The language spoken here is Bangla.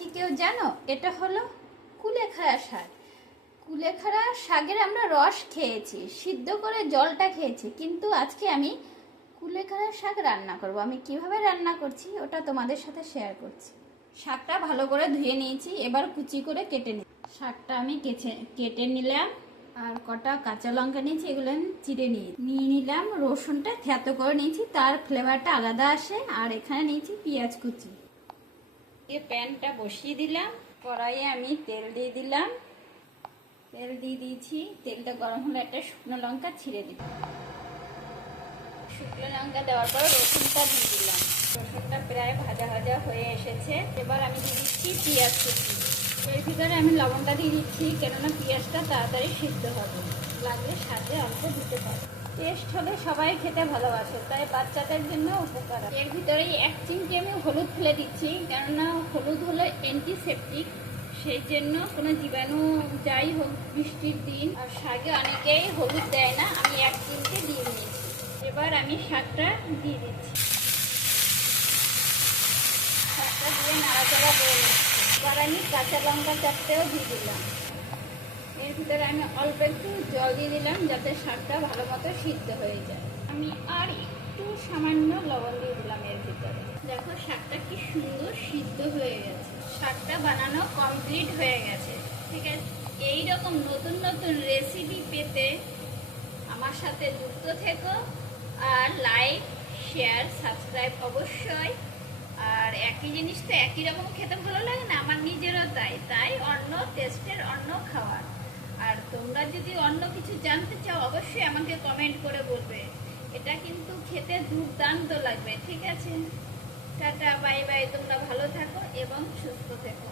কি কেউ জানো? এটা হলো কুলেখাড়া শাক। কুলেখাড়া শাকের আমরা রস খেয়েছি, সিদ্ধ করে জলটা খেয়েছি, কিন্তু আজকে আমি কুলেখাড়া শাক রান্না করব। আমি কিভাবে রান্না করছি ওটা তোমাদের সাথে শেয়ার করছি। শাকটা ভালো করে ধুয়ে নিয়েছি, এবার কুচি করে কেটে নিই। শাকটা আমি কেটে নিলাম, আর কটা কাঁচা লঙ্কা নিয়েছি, এগুলো চিড়ে নিয়ে নিলাম। রসুনটা থেতো করে নিয়েছি, তার ফ্লেভারটা আলাদা আসে। আর এখানে নিয়েছি পেঁয়াজ কুচি। প্যানটা বসিয়ে দিলাম, কড়াইয়ে আমি তেল দিয়ে দিলাম। তেল দিয়ে দিয়েছি, তেলটা গরম হলে একটা শুকনো লঙ্কা ছিঁড়ে দিলাম। শুকনো লঙ্কা দেওয়ার পর রসুনটা দিয়ে দিলাম। রসুনটা প্রায় ভাজা ভাজা হয়ে এসেছে। এবার আমি দিয়ে দিচ্ছি পেঁয়াজ কুচি। এর ভিতরে আমি লবণটা দিয়ে দিচ্ছি, কেননা পেঁয়াজটা তাড়াতাড়ি সিদ্ধ হবে, লাগলে সাথে অল্প দিতে পারে। টেস্ট হলে সবাই খেতে ভালোবাসে, তাই বাচ্চাদের জন্য উপকার। এর ভিতরেই 1 চিমটি আমি হলুদ ফেলে দিচ্ছি, কেননা হলুদ হলো অ্যান্টিসেপটিক, সেই জন্য কোনো জীবাণু যাই হোক বৃষ্টির দিন আর শাকে অনেকেই হলুদ দেয় না, আমি 1 চিমটি দিয়ে নিয়েছি। এবার আমি শাকটা দিয়ে দিচ্ছি। শাকটা দিয়ে নাড়াচাড়া করে নিচ্ছি। এবার আমি কাঁচা লঙ্কা 4টেও দিয়ে দিলাম। এর ভিতরে আমি অল্প একটু জল দিয়ে দিলাম, যাতে শাকটা ভালো মতো সিদ্ধ হয়ে যায়। আমি আর একটু সামান্য লবণ দিয়ে দিলাম এর ভিতরে। দেখো শাকটা কি সুন্দর সিদ্ধ হয়ে গেছে। শাকটা বানানো কমপ্লিট হয়ে গেছে। ঠিক আছে, এইরকম নতুন নতুন রেসিপি পেতে আমার সাথে যুক্ত থেকো, আর লাইক শেয়ার সাবস্ক্রাইব অবশ্যই। আর একই জিনিস তো একই রকম খেতে ভালো লাগে না, আমার নিজেরও তাই অন্য টেস্টের অন্য খাবার। আর তোমরা যদি অন্য কিছু জানতে চাও অবশ্যই আমাকে কমেন্ট করে বলবে। এটা কিন্তু খেতে দুর্দান্ত লাগবে। ঠিক আছে, টাটা বাই বাই, তোমরা ভালো থাকো এবং সুস্থ থেকো।